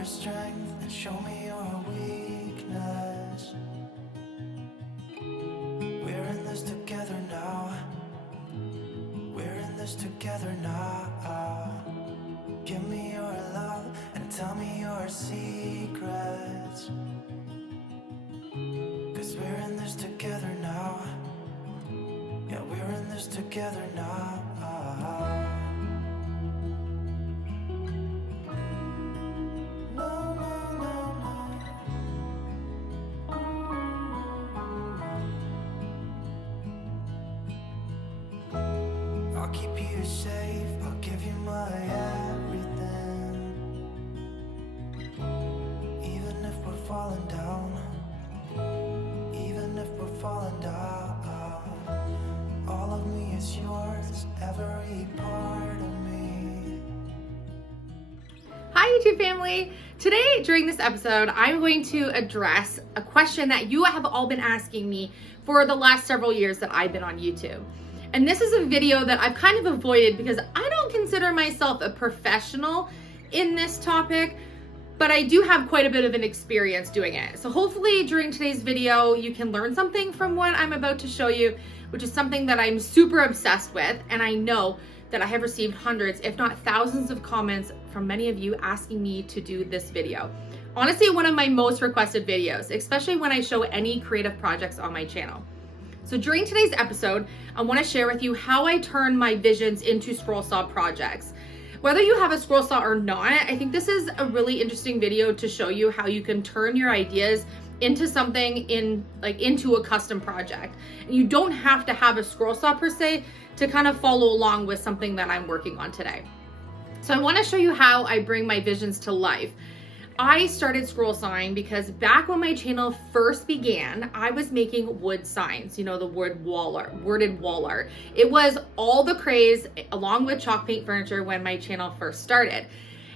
your strength and show me your weakness. We're in this together now. We're in this together now. Give me your love and tell me your secrets. 'Cause we're in this together now. Yeah, we're in this together now. I'll keep you safe, I'll give you my everything. Even if we're falling down, even if we're falling down, all of me is yours, every part of me. Hi YouTube family! Today during this episode I'm going to address a question that you have all been asking me for the last several years that I've been on YouTube. And this is a video that I've kind of avoided because I don't consider myself a professional in this topic, but I do have quite a bit of an experience doing it. So hopefully during today's video you can learn something from what I'm about to show you, which is something that I'm super obsessed with, and I know that I have received hundreds, if not thousands of comments from many of you asking me to do this video. Honestly, one of my most requested videos, especially when I show any creative projects on my channel. So during today's episode, I want to share with you how I turn my visions into scroll saw projects. Whether you have a scroll saw or not, I think this is a really interesting video to show you how you can turn your ideas into something into a custom project. And you don't have to have a scroll saw per se to kind of follow along with something that I'm working on today. So I want to show you how I bring my visions to life. I started scroll sawing because back when my channel first began, I was making wood signs, you know, the worded wall art. It was all the craze along with chalk paint furniture when my channel first started.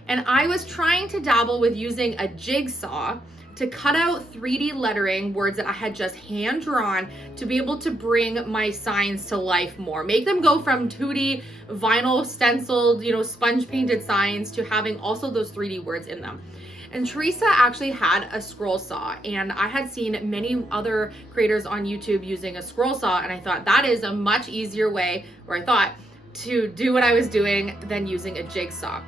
And I was trying to dabble with using a jigsaw to cut out 3D lettering words that I had just hand drawn to be able to bring my signs to life more. Make them go from 2D vinyl stenciled, sponge painted signs to having also those 3D words in them. And Teresa actually had a scroll saw, and I had seen many other creators on YouTube using a scroll saw, and I thought that is a much easier way, to do what I was doing than using a jigsaw.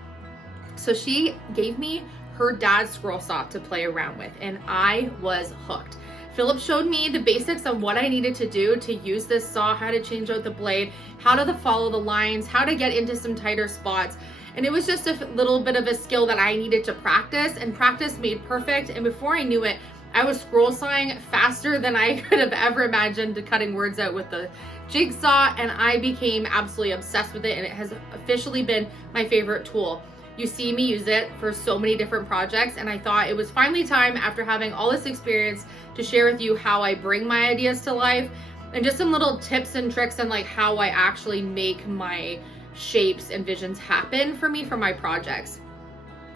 So she gave me her dad's scroll saw to play around with, and I was hooked. Philip showed me the basics of what I needed to do to use this saw, how to change out the blade, how to follow the lines, how to get into some tighter spots. And it was just a little bit of a skill that I needed to practice, and practice made perfect. And before I knew it, I was scroll sawing faster than I could have ever imagined, cutting words out with the jigsaw, and I became absolutely obsessed with it, and it has officially been my favorite tool. You see me use it for so many different projects, and I thought it was finally time, after having all this experience, to share with you how I bring my ideas to life and just some little tips and tricks and how I actually make my shapes and visions happen for me for my projects.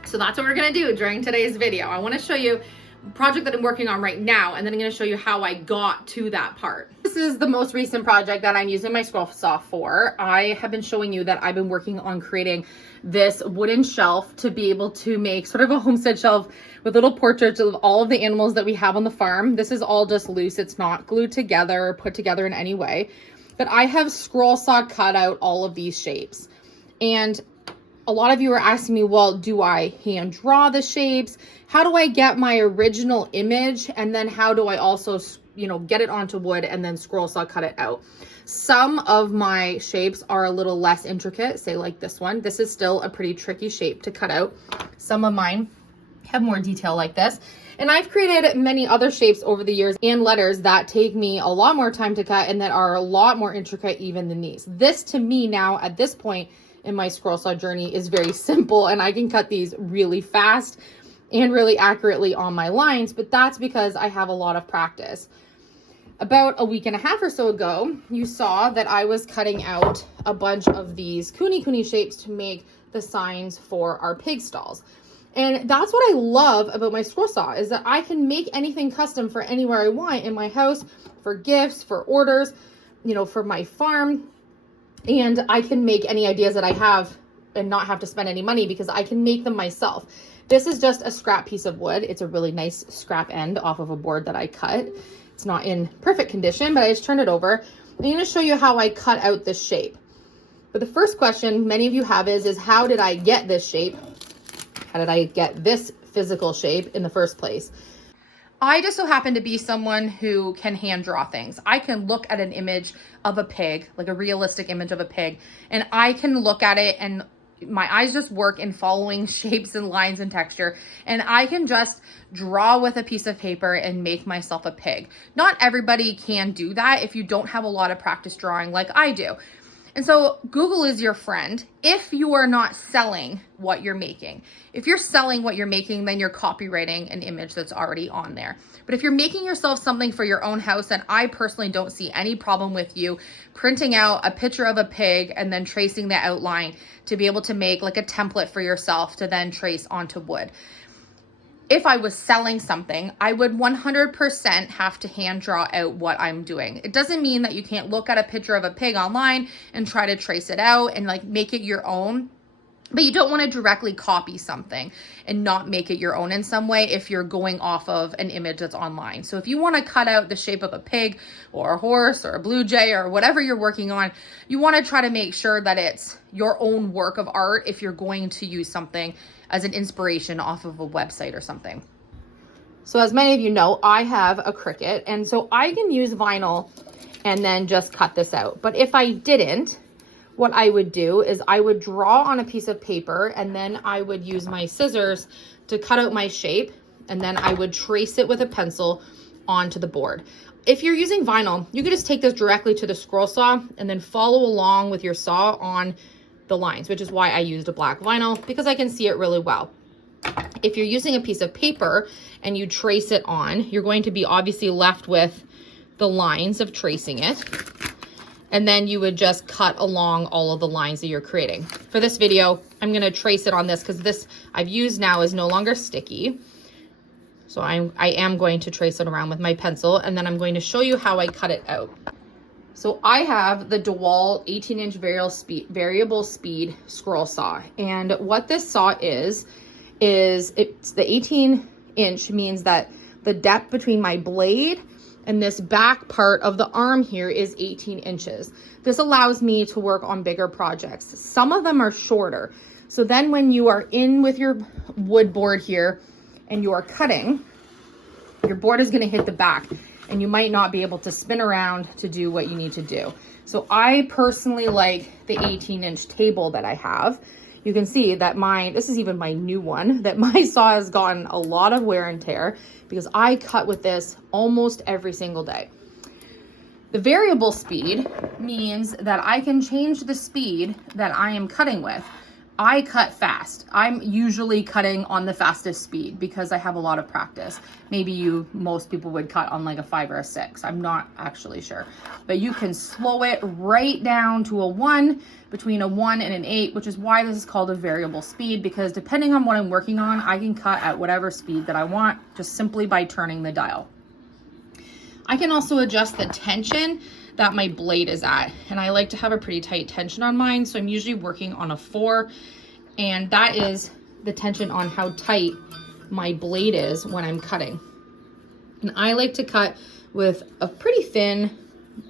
So that's what we're gonna do during today's video. I wanna show you a project that I'm working on right now, and then I'm gonna show you how I got to that part. This is the most recent project that I'm using my scroll saw for. I have been showing you that I've been working on creating this wooden shelf to be able to make sort of a homestead shelf with little portraits of all of the animals that we have on the farm. This is all just loose. It's not glued together or put together in any way. But I have scroll saw cut out all of these shapes. And a lot of you are asking me, well, do I hand draw the shapes? How do I get my original image? And then how do I also, get it onto wood and then scroll saw cut it out? Some of my shapes are a little less intricate, say like this one. This is still a pretty tricky shape to cut out. Some of mine have more detail like this. And I've created many other shapes over the years and letters that take me a lot more time to cut and that are a lot more intricate even than these. This to me now at this point in my scroll saw journey is very simple, and I can cut these really fast and really accurately on my lines, but that's because I have a lot of practice. About a week and a half or so ago, you saw that I was cutting out a bunch of these kuni shapes to make the signs for our pig stalls. And that's what I love about my scroll saw, is that I can make anything custom for anywhere I want in my house, for gifts, for orders, for my farm. And I can make any ideas that I have and not have to spend any money because I can make them myself. This is just a scrap piece of wood. It's a really nice scrap end off of a board that I cut. It's not in perfect condition, but I just turned it over. I'm going to show you how I cut out this shape. But the first question many of you have is how did I get this shape? How did I get this physical shape in the first place? I just so happen to be someone who can hand draw things. I can look at an image of a pig, like a realistic image of a pig, and I can look at it and my eyes just work in following shapes and lines and texture, and I can just draw with a piece of paper and make myself a pig. Not everybody can do that if you don't have a lot of practice drawing like I do. And so Google is your friend if you are not selling what you're making. If you're selling what you're making, then you're copywriting an image that's already on there. But if you're making yourself something for your own house, then I personally don't see any problem with you printing out a picture of a pig and then tracing the outline to be able to make like a template for yourself to then trace onto wood. If I was selling something, I would 100% have to hand draw out what I'm doing. It doesn't mean that you can't look at a picture of a pig online and try to trace it out and like make it your own, but you don't want to directly copy something and not make it your own in some way if you're going off of an image that's online. So if you want to cut out the shape of a pig or a horse or a blue jay or whatever you're working on, you want to try to make sure that it's your own work of art if you're going to use something as an inspiration off of a website or something. So as many of you know, I have a Cricut, and so I can use vinyl and then just cut this out. But if I didn't, what I would do is I would draw on a piece of paper and then I would use my scissors to cut out my shape, and then I would trace it with a pencil onto the board. If you're using vinyl, you could just take this directly to the scroll saw and then follow along with your saw on the lines, which is why I used a black vinyl, because I can see it really well. If you're using a piece of paper and you trace it on, you're going to be obviously left with the lines of tracing it. And then you would just cut along all of the lines that you're creating. For this video, I'm going to trace it on this because this I've used now is no longer sticky. So I am going to trace it around with my pencil, and then I'm going to show you how I cut it out. So I have the DeWalt 18-inch variable speed scroll saw. And what this saw is it's the 18-inch means that the depth between my blade and this back part of the arm here is 18 inches. This allows me to work on bigger projects. Some of them are shorter. So then when you are in with your wood board here and you are cutting, your board is going to hit the back and you might not be able to spin around to do what you need to do. So I personally like the 18-inch table that I have. You can see that this is even my new one, that my saw has gotten a lot of wear and tear because I cut with this almost every single day. The variable speed means that I can change the speed that I am cutting with. I cut fast. I'm usually cutting on the fastest speed because I have a lot of practice. Maybe most people would cut on like a 5 or a 6. I'm not actually sure. But you can slow it right down to a 1, between a 1 and an 8, which is why this is called a variable speed, because depending on what I'm working on, I can cut at whatever speed that I want just simply by turning the dial. I can also adjust the tension that my blade is at, and I like to have a pretty tight tension on mine, so I'm usually working on a 4, and that is the tension on how tight my blade is when I'm cutting. And I like to cut with a pretty thin,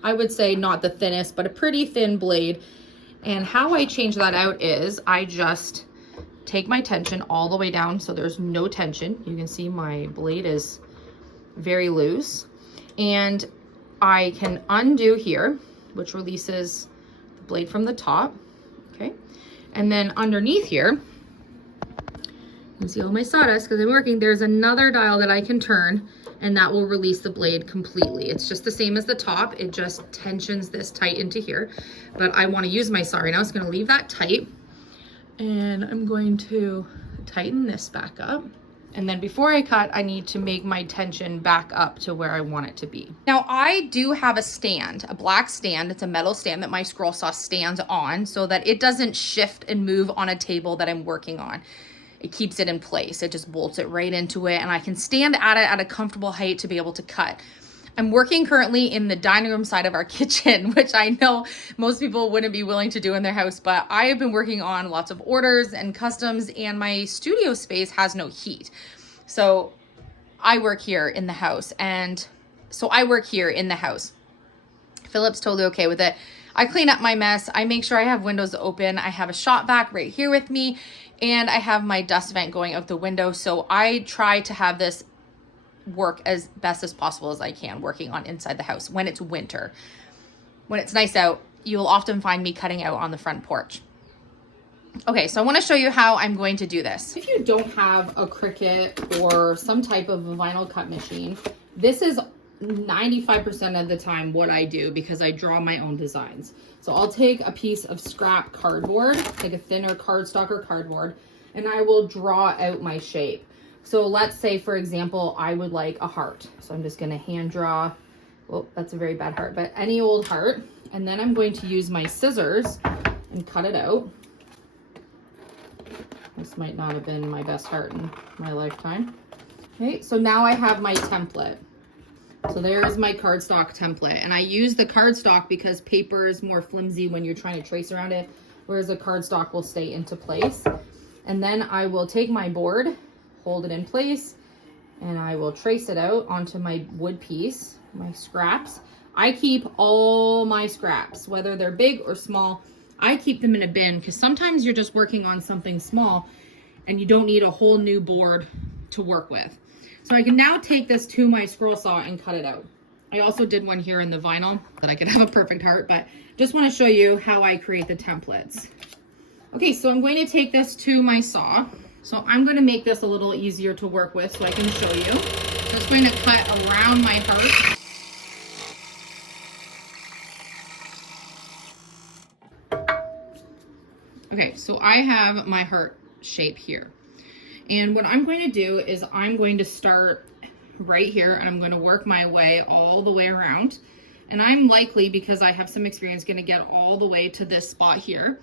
I would say not the thinnest, but a pretty thin blade. And how I change that out is I just take my tension all the way down so there's no tension. You can see my blade is very loose, and I can undo here, which releases the blade from the top, okay? And then underneath here, you can see all my sawdust because I'm working, there's another dial that I can turn, and that will release the blade completely. It's just the same as the top, it just tensions this tight into here. But I wanna use my saw right now, so I'm gonna leave that tight, and I'm going to tighten this back up. And then before I cut, I need to make my tension back up to where I want it to be. Now I do have a stand, a black stand. It's a metal stand that my scroll saw stands on so that it doesn't shift and move on a table that I'm working on. It keeps it in place. It just bolts it right into it, and I can stand at it at a comfortable height to be able to cut. I'm working currently in the dining room side of our kitchen, which I know most people wouldn't be willing to do in their house, but I have been working on lots of orders and customs, and my studio space has no heat. So I work here in the house, Philip's totally okay with it. I clean up my mess. I make sure I have windows open. I have a shop vac right here with me, and I have my dust vent going out the window. So I try to have this work as best as possible as I can, working on inside the house when it's winter. When it's nice out, you'll often find me cutting out on the front porch. Okay, so I want to show you how I'm going to do this. If you don't have a Cricut or some type of a vinyl cut machine, this is 95% of the time what I do, because I draw my own designs. So I'll take a piece of scrap cardboard, like a thinner cardstock or cardboard, and I will draw out my shape. So let's say, for example, I would like a heart. So I'm just going to hand draw, well, that's a very bad heart, but any old heart. And then I'm going to use my scissors and cut it out. This might not have been my best heart in my lifetime. Okay, so now I have my template. So there's my cardstock template. And I use the cardstock because paper is more flimsy when you're trying to trace around it, whereas the cardstock will stay into place. And then I will take my board, hold it in place, and I will trace it out onto my wood piece, my scraps. I keep all my scraps, whether they're big or small. I keep them in a bin because sometimes you're just working on something small and you don't need a whole new board to work with. So I can now take this to my scroll saw and cut it out. I also did one here in the vinyl that I could have a perfect heart, but just want to show you how I create the templates. Okay, so I'm going to take this to my saw. So I'm going to make this a little easier to work with so I can show you. So I'm just going to cut around my heart. Okay, so I have my heart shape here. And what I'm going to do is I'm going to start right here and I'm going to work my way all the way around. And I'm likely, because I have some experience, going to get all the way to this spot here.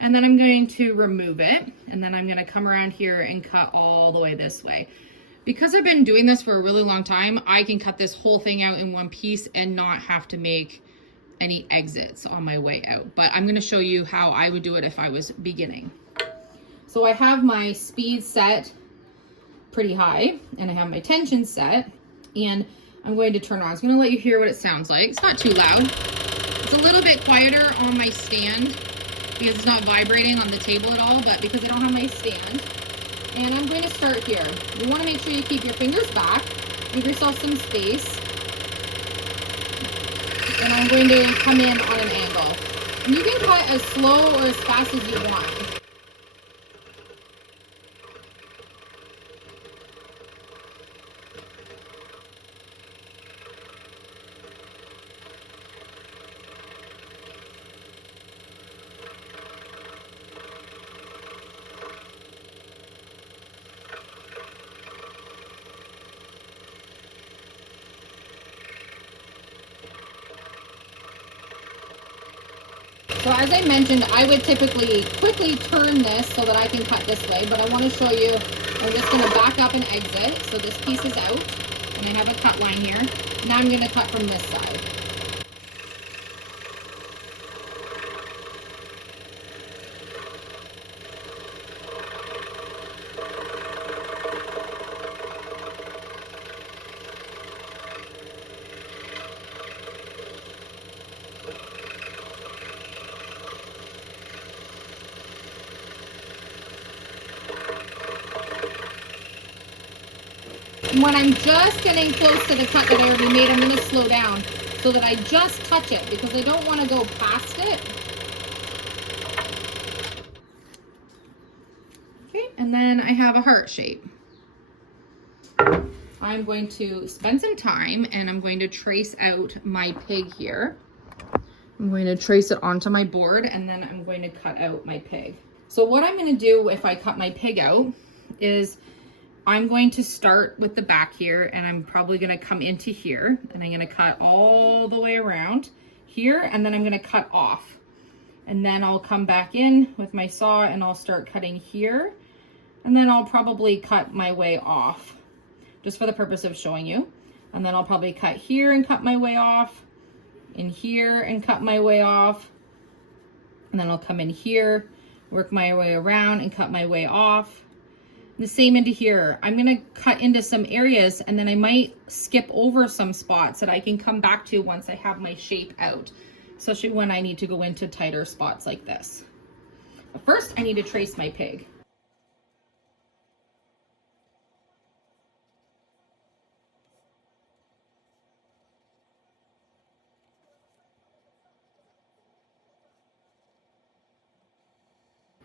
And then I'm going to remove it. And then I'm going to come around here and cut all the way this way. Because I've been doing this for a really long time, I can cut this whole thing out in one piece and not have to make any exits on my way out. But I'm going to show you how I would do it if I was beginning. So I have my speed set pretty high and I have my tension set, and I'm going to turn on. I'm going to let you hear what it sounds like. It's not too loud. It's a little bit quieter on my stand because it's not vibrating on the table at all, but because I don't have my stand. And I'm going to start here. You want to make sure you keep your fingers back, give yourself some space. And I'm going to come in on an angle. And you can cut as slow or as fast as you want. So as I mentioned, I would typically quickly turn this so that I can cut this way, but I want to show you, I'm just going to back up and exit. So this piece is out, and I have a cut line here. Now I'm going to cut from this side. When I'm just getting close to the cut that I already made, I'm going to slow down so that I just touch it because I don't want to go past it. Okay, and then I have a heart shape. I'm going to spend some time and I'm going to trace out my pig here. I'm going to trace it onto my board and then I'm going to cut out my pig. So what I'm going to do if I cut my pig out is I'm going to start with the back here and I'm probably going to come into here and I'm going to cut all the way around here and then I'm going to cut off. And then I'll come back in with my saw and I'll start cutting here. And then I'll probably cut my way off just for the purpose of showing you. And then I'll probably cut here and cut my way off, in here and cut my way off. And then I'll come in here, work my way around and cut my way off. The same into here. I'm gonna cut into some areas and then I might skip over some spots that I can come back to once I have my shape out, especially when I need to go into tighter spots like this. But first, I need to trace my pig.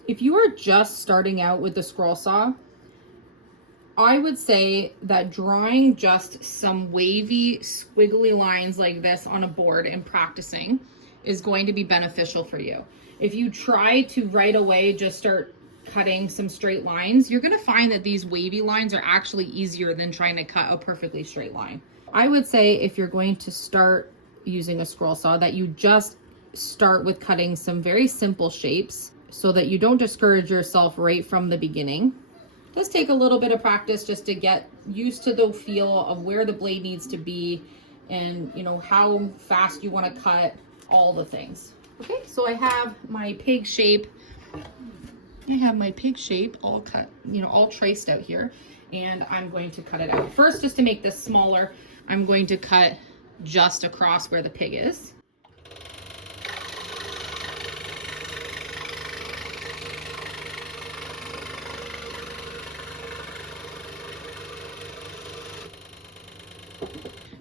If you are just starting out with the scroll saw, I would say that drawing just some wavy, squiggly lines like this on a board and practicing is going to be beneficial for you. If you try to right away just start cutting some straight lines, you're going to find that these wavy lines are actually easier than trying to cut a perfectly straight line. I would say if you're going to start using a scroll saw, that you just start with cutting some very simple shapes so that you don't discourage yourself right from the beginning. It does take a little bit of practice just to get used to the feel of where the blade needs to be and, you know, how fast you want to cut, all the things. Okay, so I have my pig shape. I have my pig shape all cut, you know, all traced out here, and I'm going to cut it out. First, just to make this smaller, I'm going to cut just across where the pig is.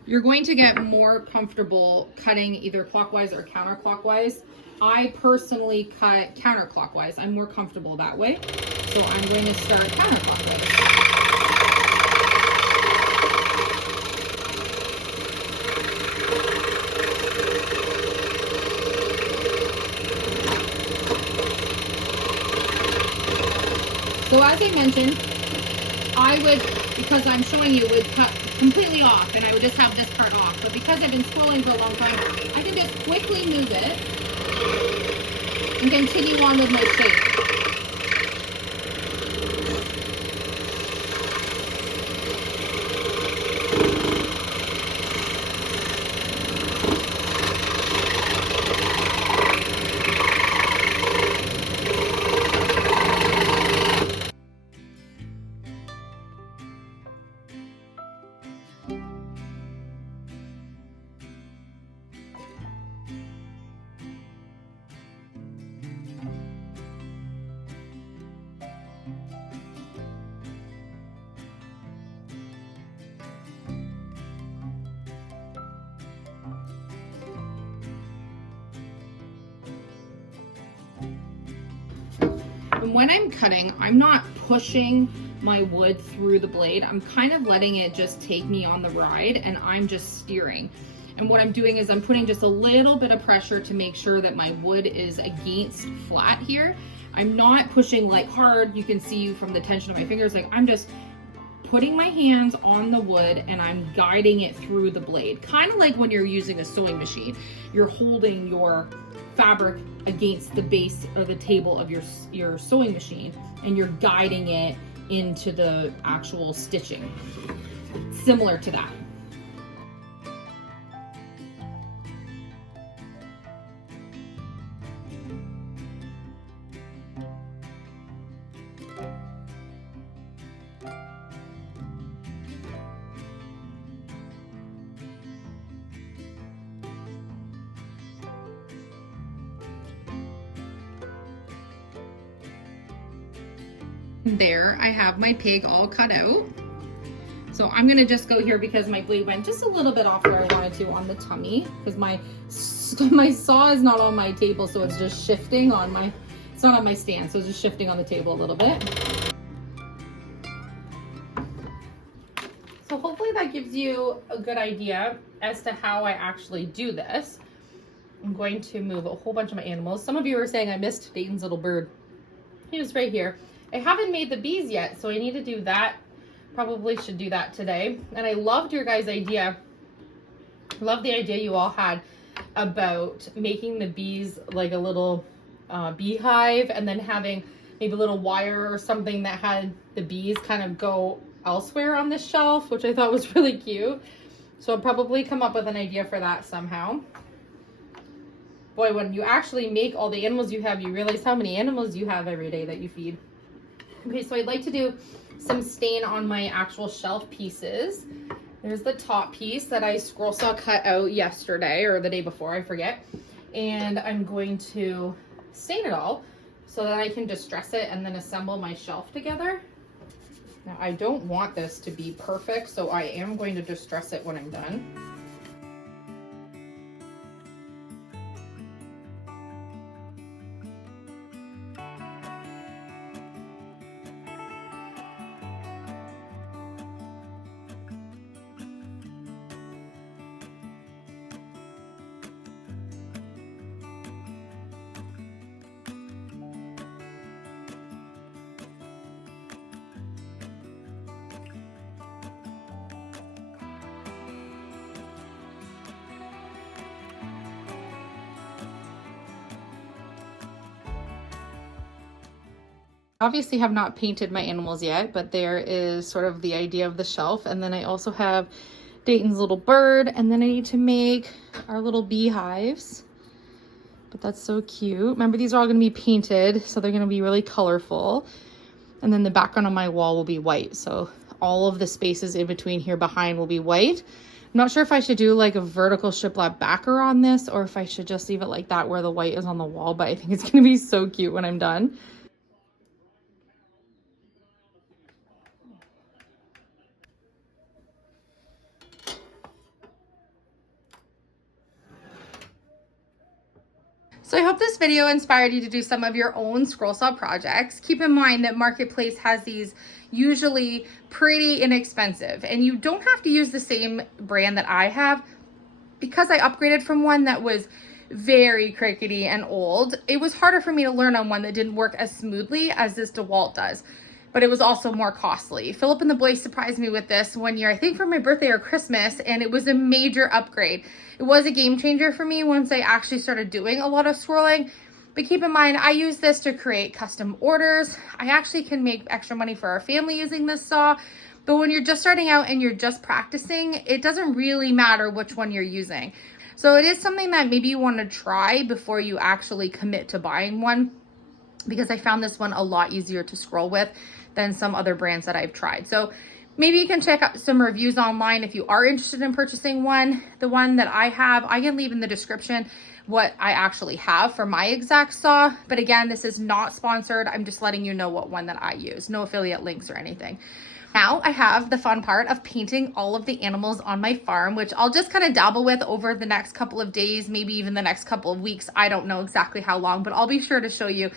You're going to get more comfortable cutting either clockwise or counterclockwise. I personally cut counterclockwise. I'm more comfortable that way. So I'm going to start counterclockwise. So as I mentioned, I would, because I'm showing you, would cut completely off and I would just have this part off. But because I've been scrolling for a long time, I can just quickly move it and continue on with my shape. And when I'm cutting, I'm not pushing my wood through the blade. I'm kind of letting it just take me on the ride and I'm just steering. And what I'm doing is I'm putting just a little bit of pressure to make sure that my wood is against flat here. I'm not pushing like hard. You can see from the tension of my fingers, like I'm just putting my hands on the wood and I'm guiding it through the blade. Kind of like when you're using a sewing machine. You're holding your fabric against the base or the table of your sewing machine and you're guiding it into the actual stitching. Similar to that. There, I have my pig all cut out. So I'm gonna just go here because my blade went just a little bit off where I wanted to on the tummy, because my saw is not on my table, so it's just shifting on my, it's not on my stand, so it's just shifting on the table a little bit. So hopefully that gives you a good idea as to how I actually do this. I'm going to move a whole bunch of my animals. Some of you are saying I missed Dayton's little bird. He was right here. I haven't made the bees yet, so I need to do that. Probably should do that today. And I loved your guys' idea. Love the idea you all had about making the bees like a little beehive and then having maybe a little wire or something that had the bees kind of go elsewhere on this shelf, which I thought was really cute. So I'll probably come up with an idea for that somehow. Boy, when you actually make all the animals you have, you realize how many animals you have every day that you feed. Okay, so I'd like to do some stain on my actual shelf pieces. There's the top piece that I scroll saw cut out yesterday or the day before, I forget. And I'm going to stain it all so that I can distress it and then assemble my shelf together. Now, I don't want this to be perfect, so I am going to distress it when I'm done. Obviously have not painted my animals yet, but there is sort of the idea of the shelf. And then I also have Dayton's little bird, and then I need to make our little beehives. But that's so cute. Remember, these are all gonna be painted, so they're gonna be really colorful. And then the background on my wall will be white. So all of the spaces in between here behind will be white. I'm not sure if I should do like a vertical shiplap backer on this or if I should just leave it like that where the white is on the wall, but I think it's gonna be so cute when I'm done. So I hope this video inspired you to do some of your own scroll saw projects. Keep in mind that Marketplace has these usually pretty inexpensive, and you don't have to use the same brand that I have. Because I upgraded from one that was very crickety and old, it was harder for me to learn on one that didn't work as smoothly as this DeWalt does. But it was also more costly. Philip and the boys surprised me with this one year, I think for my birthday or Christmas, and it was a major upgrade. It was a game changer for me once I actually started doing a lot of swirling. But keep in mind, I use this to create custom orders. I actually can make extra money for our family using this saw. But when you're just starting out and you're just practicing, it doesn't really matter which one you're using. So it is something that maybe you want to try before you actually commit to buying one, because I found this one a lot easier to scroll with than some other brands that I've tried. So maybe you can check out some reviews online if you are interested in purchasing one. The one that I have, I can leave in the description what I actually have for my exact saw. But again, this is not sponsored. I'm just letting you know what one that I use. No affiliate links or anything. Now I have the fun part of painting all of the animals on my farm, which I'll just kind of dabble with over the next couple of days, maybe even the next couple of weeks. I don't know exactly how long, but I'll be sure to show you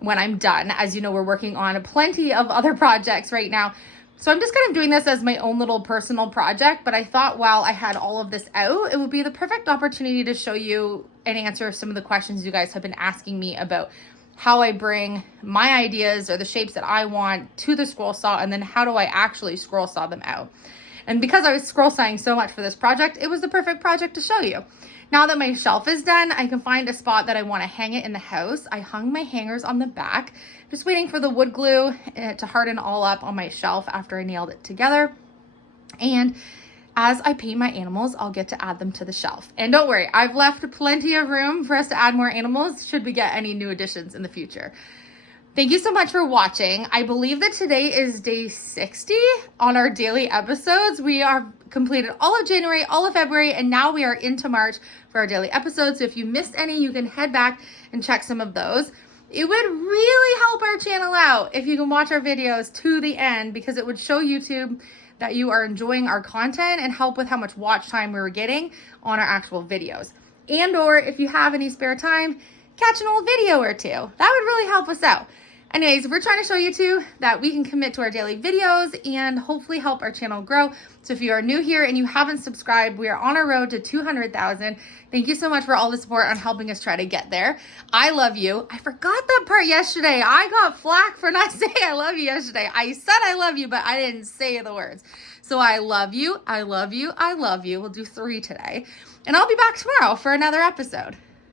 when I'm done. As you know, we're working on plenty of other projects right now. So I'm just kind of doing this as my own little personal project, but I thought while I had all of this out, it would be the perfect opportunity to show you and answer some of the questions you guys have been asking me about how I bring my ideas or the shapes that I want to the scroll saw, and then how do I actually scroll saw them out. And because I was scroll sawing so much for this project, it was the perfect project to show you. Now that my shelf is done, I can find a spot that I want to hang it in the house. I hung my hangers on the back, just waiting for the wood glue to harden all up on my shelf after I nailed it together. And as I paint my animals, I'll get to add them to the shelf. And don't worry, I've left plenty of room for us to add more animals should we get any new additions in the future. Thank you so much for watching. I believe that today is day 60 on our daily episodes. We are completed all of January, all of February, and now we are into March for our daily episodes. So if you missed any, you can head back and check some of those. It would really help our channel out if you can watch our videos to the end, because it would show YouTube that you are enjoying our content and help with how much watch time we were getting on our actual videos. And or if you have any spare time, catch an old video or two. That would really help us out. Anyways, we're trying to show you too that we can commit to our daily videos and hopefully help our channel grow. So if you are new here and you haven't subscribed, we are on our road to 200,000. Thank you so much for all the support on helping us try to get there. I love you. I forgot that part yesterday. I got flack for not saying I love you yesterday. I said I love you, but I didn't say the words. So I love you. I love you. I love you. We'll do 3 today. And I'll be back tomorrow for another episode.